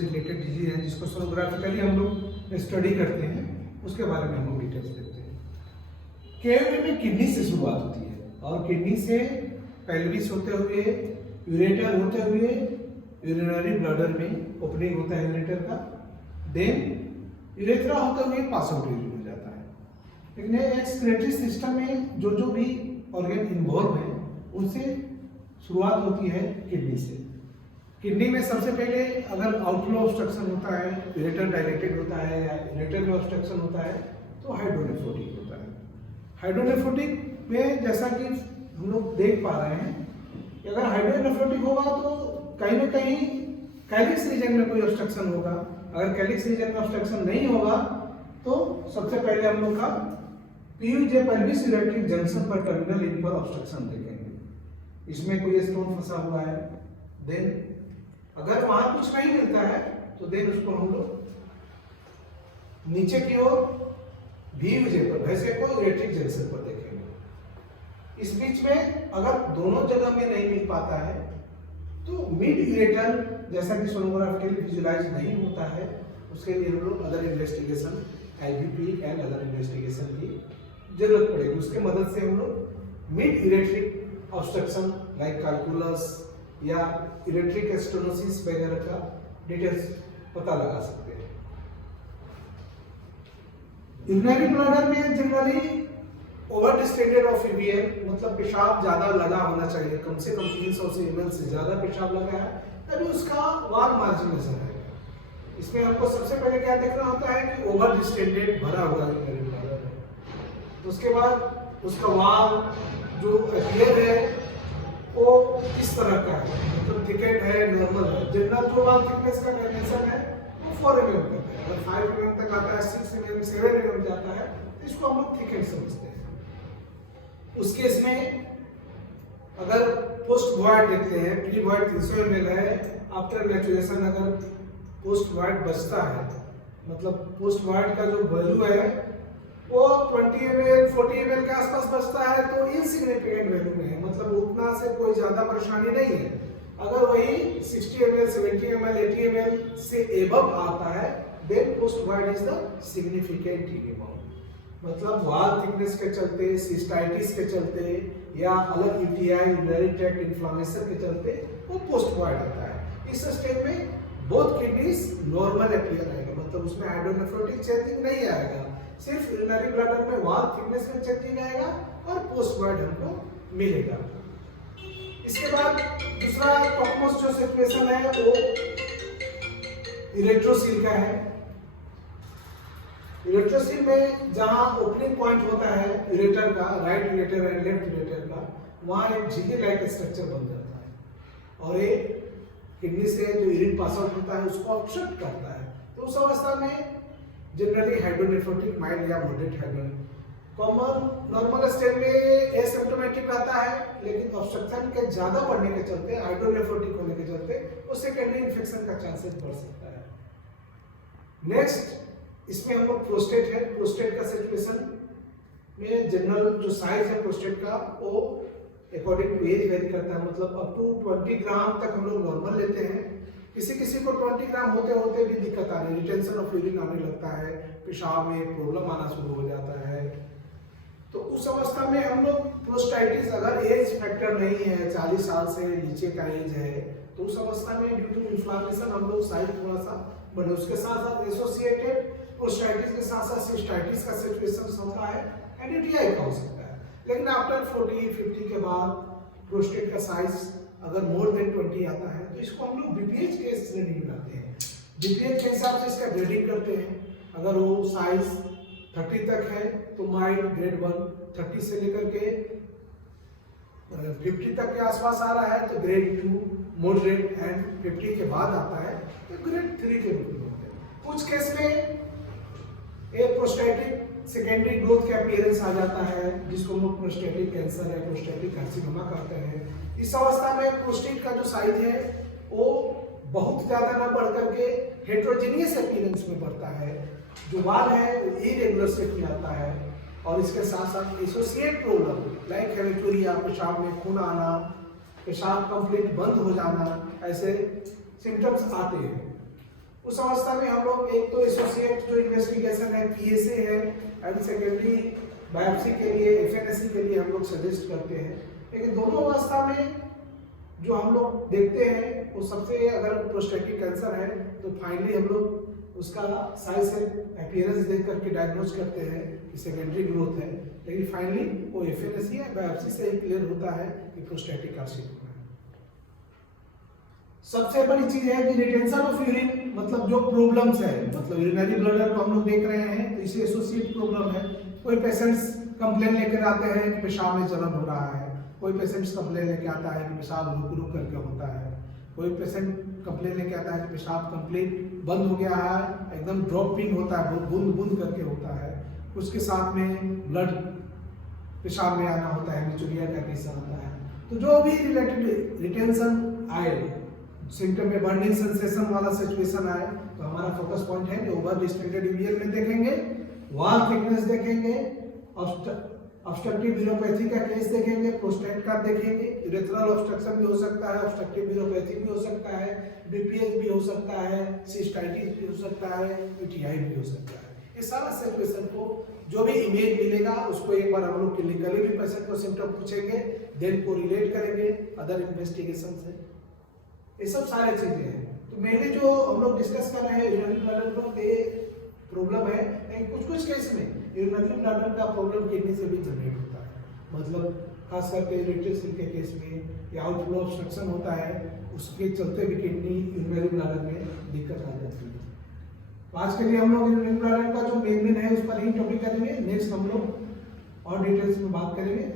Related disease है जिसको सोनोग्राफिकली हम लोग स्टडी करते हैं, उसके बारे में हम लोग डिटेल्स देखते हैं। केएमए में किडनी से शुरुआत होती है और किडनी से पेल्विस होते हुए, यूरेटर होते हुए, यूरिनरी ब्लडर में ओपनिंग होता है यूरेटर का, देन यूरेथ्रा होते हुए पास आउट यूरिन हो जाता है। लेकिन एक्सक्रीटरी सिस्टम में जो जो भी ऑर्गन इन्वॉल्व है उनसे शुरुआत होती है किडनी से। किडनी में सबसे पहले अगर आउटफ्लो ऑब्स्ट्रक्शन होता है, यूरेटर डायलेटेड होता है या यूरेटर में ऑब्स्ट्रक्शन होता है तो हाइड्रोनेफ्रोटिक होता है। हाइड्रोनेफ्रोटिक में जैसा कि हम लोग देख पा रहे हैं कि अगर हाइड्रोनेफ्रोटिक होगा तो कहीं ना कहीं कैलिक्स रीजन में कोई ऑब्स्ट्रक्शन होगा। अगर कैलिक्स रीजन में ऑब्स्ट्रक्शन नहीं होगा तो सबसे पहले हम लोग का पीयूजे पेल्विस यूरेट्रिक जंक्शन पर टर्मिनल इन पर ऑब्स्ट्रक्शन देखेंगे, इसमें कोई स्टोन फंसा हुआ है। देन अगर वहां कुछ नहीं मिलता है तो देन उसको हम लोग नीचे की ओर VUJ पर वैसे को यूरेट्रिक जंक्शन पर देखेंगे। इस बीच में अगर दोनों जगह में नहीं मिल पाता है तो मिड यूरेटर जैसा कि सोनोग्राफिकली विजुलाइज नहीं होता है, उसके लिए हम लोग other investigation IVP and other investigation की जरूरत पड़ेगी। उसके मदद से हम लोग mid ureteric obstruction like calculus या यूरेट्रिक स्टेनोसिस वगैरह का डिटेल्स पता लगा सकते हैं। यूरिनरी ब्लडर में generally over distended of EVM मतलब पेशाब ज्यादा लगा होना चाहिए, कम से कम 300 ml से ज्यादा पेशाब लगा है तभी उसका वाल मार्जिन नजर आएगा। इसमें हमको सबसे पहले क्या देखना होता है कि ओवर डिस्टेंडेड भरा हुआ यूरिनरी ब्लडर है, तो उसके बाद उसका वाल जो अपीयर है वो किस तरह का है, मतलब थिकेट है, नॉर्मल है। जनरल जो वाल थिकनेस का डायमेंशन है वो 4 mm तक है, अगर 5 mm तक आता है, 6 mm 7 mm जाता है तो इसको हम लोग थिकेट समझते हैं। उस केस में अगर पोस्ट वॉइड देखते हैं, प्री वॉइड 300 ml है, आफ्टर मैचुरेशन अगर पोस्ट वॉइड बचता है, मतलब पोस्ट वॉइड का जो वैल्यू है वो 20 ml 40 ml के आसपास बचता है तो इनसिग्निफिकेंट वैल्यू में है, मतलब उतना से कोई ज्यादा परेशानी नहीं है। अगर वही 60 ml 70 ml 80 ml से एबव आता है then post void is the significant amount, मतलब वाल थिकनेस के चलते, सिस्टाइटिस के चलते या अलग UTI यूरिनरी ट्रैक्ट इन्फ्लेमेशन के चलते वो पोस्ट वॉइड आता है। इस स्टेज में बोथ किडनीज नॉर्मल अपीयर आएगा, मतलब उसमें हाइड्रोनेफ्रोटिक चेंजिंग नहीं आएगा, सिर्फ यूरिनरी ब्लडर में वाल थिकनेस में चेंजिंग आएगा और पोस्ट वॉइड हमको मिलेगा। इसके बाद दूसरा टॉपमोस्ट जो सिचुएशन है वो यूरेट्रोसिल का है। यूरेट्रोसिल में जहां ओपनिंग पॉइंट होता है यूरेटर का, right ureter and left ureter का, वहां एक झिल्ली लाइक स्ट्रक्चर बन जाता है और ये किडनी से जो यूरिन पास आउट होता है उसको ऑब्स्ट्रक्ट करता है। तो उस अवस्था में जनरली हाइड्रोनेफ्रोटिक माइल्ड या मॉडरेट हाइड्रोनेफ्रोटिक कॉमन नॉर्मल स्टेज में एसिम्प्टोमेटिक रहता है, लेकिन ऑब्स्ट्रक्शन के ज्यादा बढ़ने के चलते, हाइड्रोनेफ्रोटिक होने के चलते उससे किडनी इन्फेक्शन का चांसेस बढ़ सकता है। नेक्स्ट इसमें हम लोग प्रोस्टेट है। प्रोस्टेट का सिचुएशन में जनरल जो साइज है प्रोस्टेट का वो अकॉर्डिंग टू एज वेरी करता है, मतलब अप टू 20 ग्राम तक हम लोग नॉर्मल लेते हैं। किसी किसी को 20 ग्राम होते होते भी दिक्कत आ रही है, रिटेंशन ऑफ यूरिन आने लगता है, पेशाब में प्रॉब्लम आना शुरू हो जाता है। तो उस अवस्था में हम लोग प्रोस्टाइटिस अगर एज फैक्टर नहीं है, 40 साल से नीचे का एज है, तो उस अवस्था में ड्यू टू इन्फ्लेमेशन हम लोग साइज थोड़ा सा बढ़े। उसके साथ साथ एसोसिएटेड प्रोस्टाइटिस के साथ साथ सिस्टाइटिस का सिचुएशन होता है एंड UTI का हो सकता है। लेकिन आफ्टर 40-50 के बाद प्रोस्टेट का साइज अगर मोर देन 20 आता है तो इसको हम लोग BPH के श्रेणी में लाते हैं। BPH के हिसाब से इसका ग्रेडिंग करते हैं। अगर वो साइज 30 तक है तो माइल्ड ग्रेड 1, 30 से लेकर के 50 तक के आसपास आ रहा है तो ग्रेड 2, मॉडरेट एंड 50 के बाद आता है तो ग्रेड 3 के रूप में होते हैं। कुछ केस में एक प्रोस्टेटिक सेकेंडरी ग्रोथ के अपीयरेंस आ जाता है जिसको हम लोग प्रोस्टेटिक कैंसर या प्रोस्टेटिक कार्सिनोमा कहते हैं। इस अवस्था में प्रोस्टेट का जो साइज है वो बहुत ज्यादा ना बढ़ करके हेट्रोजीनियस अपीयरेंस में बढ़ता है, जो वाल है वो इरेगुलर शेप में आता है और इसके साथ साथ एसोसिएट प्रॉब्लम लाइक हेमेटूरिया, पेशाब में खून आना, पेशाब कंप्लीट बंद हो जाना, ऐसे सिम्टम्स आते हैं। उस अवस्था में हम लोग एक तो एसोसिएट जो इन्वेस्टिगेशन है पीएसए है, एंड सेकेंडरी बायोप्सी के लिए एफएनएससी के लिए हम लोग सजेस्ट करते हैं। लेकिन दोनों अवस्था में जो हम लोग देखते हैं वो सबसे, अगर प्रोस्टेटिक कैंसर है तो फाइनली हम लोग उसका साइज से अपीयरेंस देख करके डायग्नोज करते हैं कि सेकेंडरी ग्रोथ है, लेकिन फाइनली वो एफएनएससी या बायोप्सी से ही क्लियर होता है कि प्रोस्टेटिक कार्सिनोमा है। सबसे बड़ी चीज है कि रिटेंशन ऑफ यूरिन, मतलब जो प्रॉब्लम्स है, मतलब यूरिनरी ब्लडर को हम लोग देख रहे हैं तो इसे एसोसिएट प्रॉब्लम है। कोई पेशेंट्स कंप्लेन लेकर आते हैं कि पेशाब में जलन हो रहा है, कोई पेशेंट्स कंप्लेन लेके आता है कि पेशाब रुक रुक करके होता है, कोई पेशेंट कंप्लेन लेके आता है कि पेशाब कंप्लीट बंद हो गया है, एकदम ड्रॉपिंग होता है, बूंद बूंद करके होता है, उसके साथ में ब्लड पेशाब में आना होता है, निचुरिया का केस आता है। तो जो भी रिलेटेड रिटेंशन आए, सिम्टम में बर्निंग सेंसेशन वाला सिचुएशन आए, तो हमारा फोकस पॉइंट है कि ओवर डिस्टेंडेड यूरियल में देखेंगे, वॉल थिकनेस देखेंगे, ऑब्स्ट्रक्टिव यूरोपैथी का केस देखेंगे, प्रोस्टेट का देखेंगे, यूरेथ्रल ऑब्स्ट्रक्शन भी हो सकता है, ऑब्स्ट्रक्टिव यूरोपैथी भी हो सकता है, बीपीएच भी हो सकता है, सिस्टाइटिस भी हो सकता है, यूटीआई भी हो सकता है। ये सारा सिचुएशन को जो भी इमेज मिलेगा उसको एक बार हम लोग क्लिनिकली भी पेशेंट को सिम्टम पूछेंगे, देन को रिलेट करेंगे अदर इन्वेस्टिगेशन से। ये सब सारे चीजें हैं। तो मेनली जो हम लोग डिस्कस कर रहे हैं यूरिनरी ब्लडर ग्रोथ, ये प्रॉब्लम है, लेकिन कुछ कुछ केस में यूरिनरी ब्लडर का प्रॉब्लम किडनी से भी जनरेट होता है, मतलब खास करके यूरेट्रियल के केस में या आउटफ्लो ऑब्स्ट्रक्शन होता है, उसके चलते भी किडनी यूरिनरी ब्लडर में दिक्कत आ जाती है। तो आज के लिए हम लोग यूरिनरी ब्लडर का जो मेन है उस पर ही टॉपिक करेंगे, नेक्स्ट हम लोग और डिटेल्स में बात करेंगे।